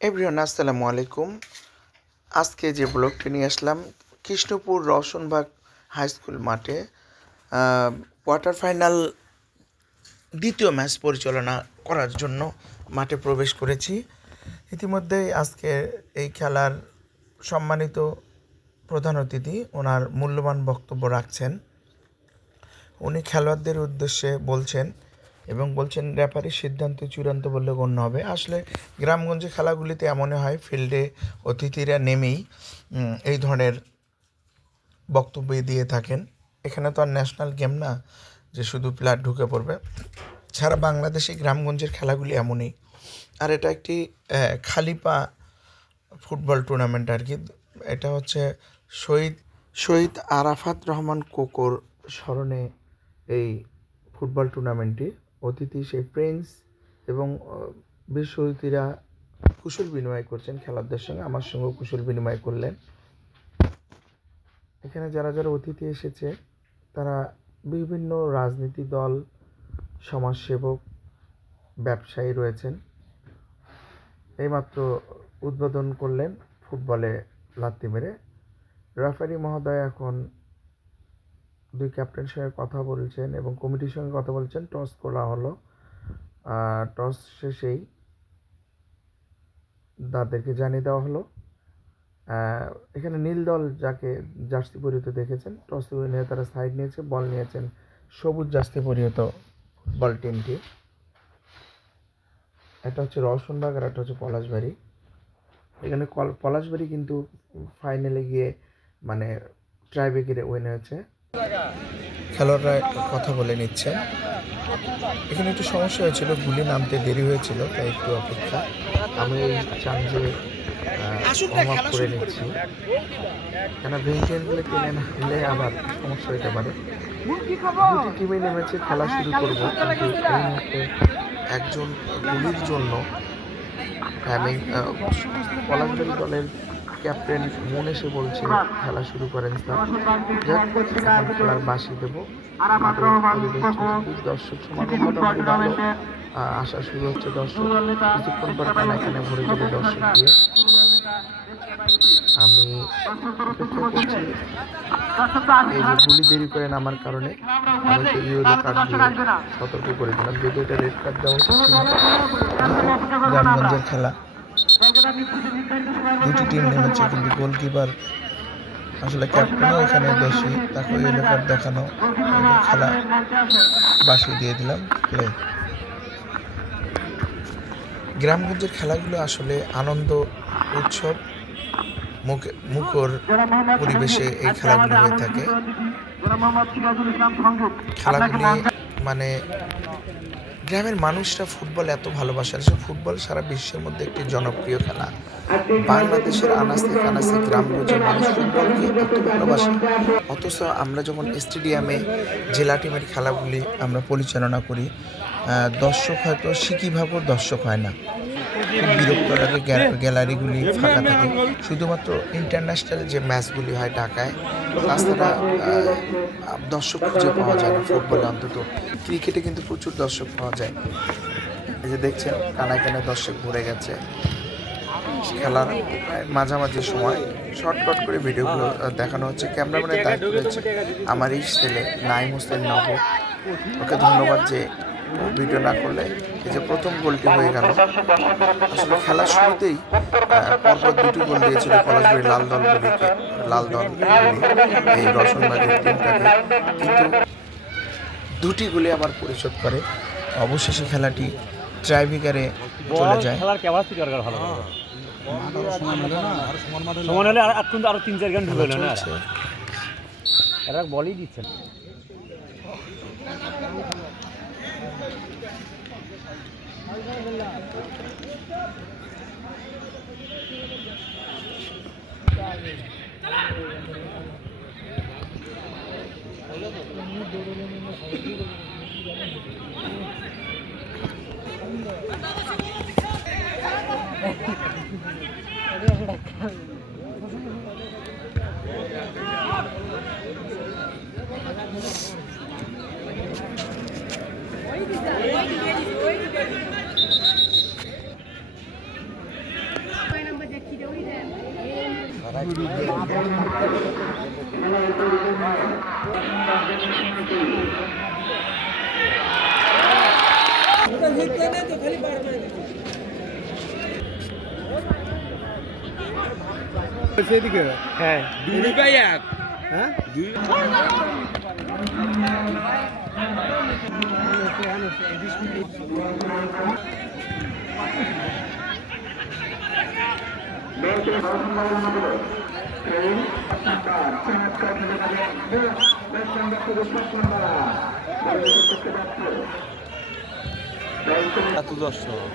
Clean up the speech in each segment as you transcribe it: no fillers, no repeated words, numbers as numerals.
Everyone আসসালামু আলাইকুম। আজকে যে ব্লগটি নিয়ে আসলাম কৃষ্ণপুর রওশনবাগ হাই স্কুল মাঠে কোয়ার্টার ফাইনাল দ্বিতীয় ম্যাচ পরিচালনা করার জন্য মাঠে প্রবেশ করেছি। ইতিমধ্যেই আজকে এই খেলার সম্মানিত প্রধান অতিথি ওনার মূল্যবান বক্তব্য রাখছেন। উনি খেলোয়াড়দের উদ্দেশ্যে বলছেন এবং বলছেন রেফারির সিদ্ধান্ত চূড়ান্ত বললে গণ্য হবে। আসলে গ্রামগঞ্জে খেলাগুলিতে এমনই হয়, ফিল্ডে অতিথিরা নেমেই এই ধরনের বক্তব্য দিয়ে থাকেন। এখানে তো আর ন্যাশনাল গেম না যে শুধু প্লেয়ার ঢুকে পড়বে। সারা বাংলাদেশে গ্রামগঞ্জের খেলাগুলি এমনই। আর এটা একটি খালিপা ফুটবল টুর্নামেন্ট আর কি। এটা হচ্ছে শহীদ আরাফাত রহমান কোকোর স্মরণে এই ফুটবল টুর্নামেন্টটি। অতিথি সেই প্রিন্স এবং বিশ্ব অতিথিরা কুশল বিনিময় করছেন খেলোয়াড়দের সঙ্গে, আমার সঙ্গেও কুশল বিনিময় করলেন। এখানে যারা যারা অতিথি এসেছে তারা বিভিন্ন রাজনীতি দল, সমাজসেবক, ব্যবসায়ী রয়েছেন। এইমাত্র উদ্বোধন করলেন ফুটবলে লাত্তি মেরে। রেফারি মহোদয় এখন দুই ক্যাপ্টেনের সঙ্গে কথা বলছেন এবং কমিটির সঙ্গে কথা বলছেন। টস করা হলো, টস শেষেই তাদেরকে জানিয়ে দেওয়া হলো এখানে নীল দল যাকে জার্সি পরিহিত দেখেছেন, টস নিয়ে তারা সাইড নিয়েছে, বল নিয়েছেন সবুজ জার্সি পরিহিত ফুটবল টিমটি। এটা হচ্ছে রওশনবাগ আর এটা হচ্ছে পলাশবাড়ি। এখানে পলাশবাড়ি কিন্তু ফাইনালে গিয়ে মানে ট্রাইব্রেকারে উইন হয়েছে। খেলোয়াড়রা কথা বলে নিচ্ছে। এখানে একটু সমস্যা হয়েছিল, গুলি নামতে দেরি হয়েছিল, তাই একটু অপেক্ষা। আমি এই চান্সে অফ করে নিচ্ছি, কেন ভেঞ্চেনগুলো টেনে না হলে আবার সমস্যা হতে পারে। দুটি টিমে নেমেছে, খেলা শুরু করবো, কিন্তু এই মুহূর্তে একজন গুলির জন্য আমি পলাশবাড়ি দলের ক্যাপ্টেন মন এসে বলছে খেলা শুরু করেন স্যার। এখন খেলার বাসি দেবো। দর্শক সমাগম মোটামুটি ভালো, আসা শুরু হচ্ছে দর্শক। কিছুক্ষণ পর খেলা এখানে ভরে যাবে দর্শক দিয়ে। আমি অপেক্ষা করছি। এই যে গুলি দেরি করে নামার কারণে আমি একটা ইয়েলো কার্ড দিয়ে সতর্ক করে দিলাম, যদি এটা রেড কার্ড দেওয়া উচিত ছিল। গ্রামগঞ্জের খেলা, দুটি টিম নেমেছে, কিন্তু গোলকিপার আসলে ক্যাপ্টেনও এখানে দোষী, তাকে ইয়েলো কার্ড দেখানো, খেলা বাসি দিয়ে দিলাম প্লে। গ্রামগঞ্জের খেলাগুলো আসলে আনন্দ উৎসব মুখর পরিবেশে এই খেলাগুলো হয়ে থাকে। খেলাগুলি মানে গ্রামের মানুষরা ফুটবল এত ভালোবাসে। আসলে ফুটবল সারা বিশ্বের মধ্যে একটি জনপ্রিয় খেলা। বাংলাদেশের আনাচে কানাচে গ্রামগঞ্জের মানুষ ফুটবলকে এত ভালোবাসে, অথচ আমরা যখন স্টেডিয়ামে জেলা টিমের খেলাগুলি আমরা পরিচালনা করি, দর্শক হয়তো সিকিভাগও দর্শক হয় না, খুব বিরক্ত লাগে। গ্যালারিগুলি ফাঁকা থাকে। শুধুমাত্র ইন্টারন্যাশনাল যে ম্যাচগুলি হয় ঢাকায়, তাছাড়া দর্শক খুঁজে পাওয়া যায় না ফুটবলে। অন্তত ক্রিকেটে কিন্তু প্রচুর দর্শক পাওয়া যায়। এই যে দেখছেন কানায় কানায় দর্শক ভরে গেছে। খেলার মাঝামাঝি সময় শর্টকাট করে ভিডিওগুলো দেখানো হচ্ছে। ক্যামেরাম্যানের দায়িত্ব রয়েছে আমার এই ছেলে নাইম হোসেন নব। ওকে ধন্যবাদ যে ভিডিও না করলে এই যে প্রথম গোলটি হয়ে গেল। আসলে খেলার শুরুতেই পরপর দুটি গোল দিয়েছিল পলাশবাড়ির লাল দল এই রওশনবাগের টিমটাকে, কিন্তু দুটি গোলে আবার পরিশোধ করে। অবশেষে খেলাটি ট্রাইব্রেকারে চলে যায়। সমান হলে আরো 3-4 গান ঢুকে না, এরা বলই দিচ্ছে। সেদিকে হ্যাঁ দুই বাই এক। হ্যাঁ দুই এত দর্শক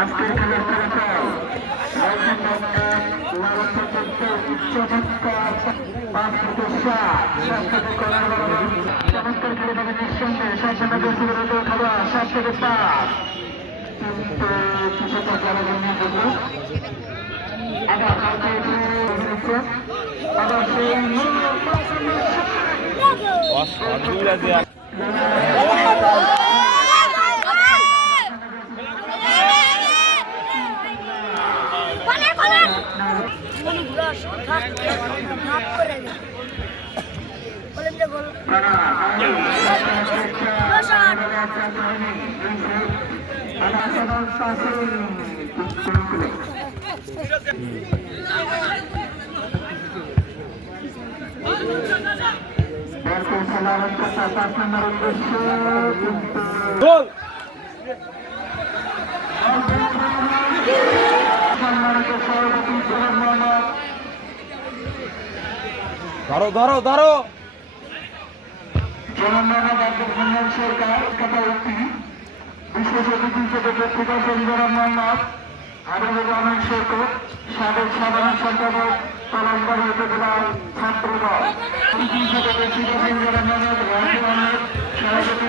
আজকের খেলার ফলাফল চমৎকার খেলে তবে নিঃসন্দেহে সম্পূর্ণ দেশের খেলা 7 থেকে 5 কিন্তু কিছুটা জনগণের জন্য আবার সেই গোল ধরো ধরো ধরো সরকার কথা একটি বিশেষ অতিথি হিসেবে বক্তৃতা সঞ্জয় মোহাম্মদ আবুল রহমান শেখর সাবেক সাধারণ সম্পাদক পলাশবাড়ি উপজেলার ছাত্রদল অতিথি হিসেবে বক্তৃতা সঞ্জয় মোহাম্মদ রাজু আহমেদ সভাপতি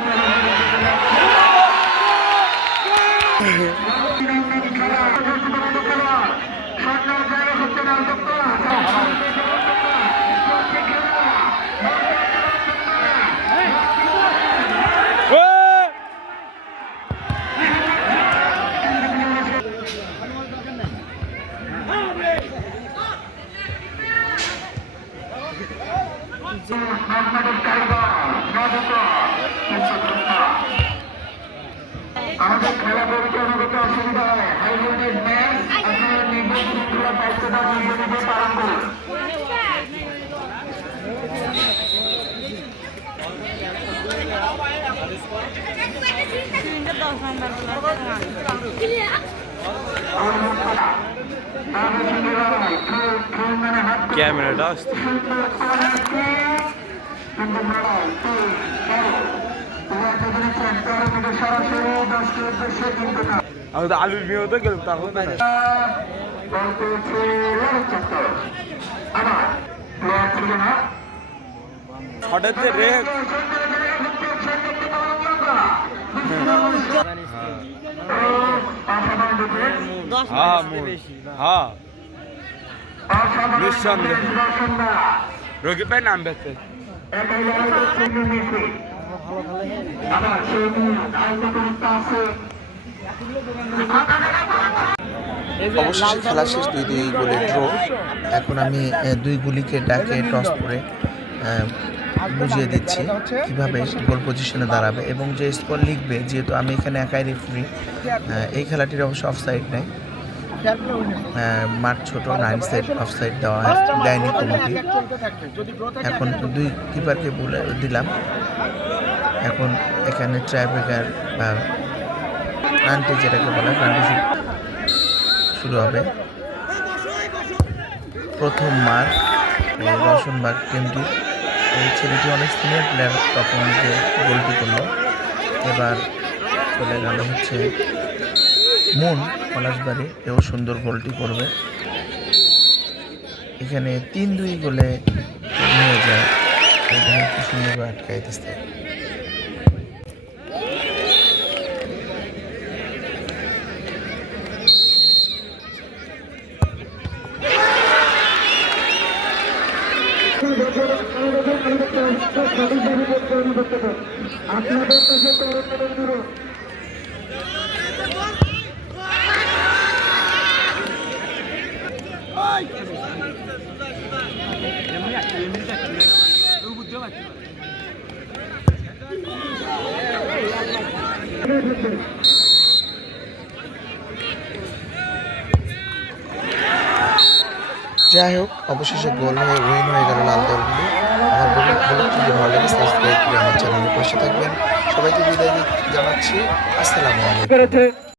আমাদের খেলা পরিচালনা করতে অসুবিধা হয় হাই ভোল্টেজ ম্যাচ আপনারা নির্বাচন খেলা দায়িত্বটা নিজে নিজে পালন করুন ক্যামেরাটা আসছে আমি তো আলুর বিয়ে হতে গেলাম তখন হঠাৎ রে হ্যাঁ হ্যাঁ নিঃসন্দেহ রোগী পাই নাম বেঁচে অবশেষে খেলা শেষ 2-2 গোলে ড্র। এখন আমি দুই গুলিকে ডাকে টস করে বুঝিয়ে দিচ্ছি কিভাবে গোল পজিশনে দাঁড়াবে এবং যে স্কোর লিখবে, যেহেতু আমি এখানে একাই রেফারি, এই খেলাটির অবশ্য অফসাইড নেই, মাঠ ছোট, 9 সাইড অফসাইড দেয়নি কমিটি। এখন দুই কিপারকে বলে দিলাম, এখন এখানে ট্রাইব্রেকার বা প্লান্টি যেটাকে বলা হয় প্লান্টি শুরু হবে। প্রথম মার রওশনবাগ টিমটি, এই ছেলেটি অনেক সিনিয়র প্লেয়ার, তখন যে গোলটি করলো। এবার চলে গেল হচ্ছে মন পলাশবাড়ি, এও সুন্দর গোলটি করবে। এখানে 3-2 গোলে নিয়ে যায় একদম কি সুন্দরভাবে আটকাই দিচ্ছে। আপনাদের কাছে করুন। যাই হোক, অবশেষে গোল হয়ে উইন হয়ে গেল লাল দলগুলো। আমার ব্লগটি যদি ভালো লাগে সাবস্ক্রাইব করে আমার চ্যানেলের পাশে থাকবেন। সবাইকে বিদায় জানাচ্ছি। আসসালামু আলাইকুম।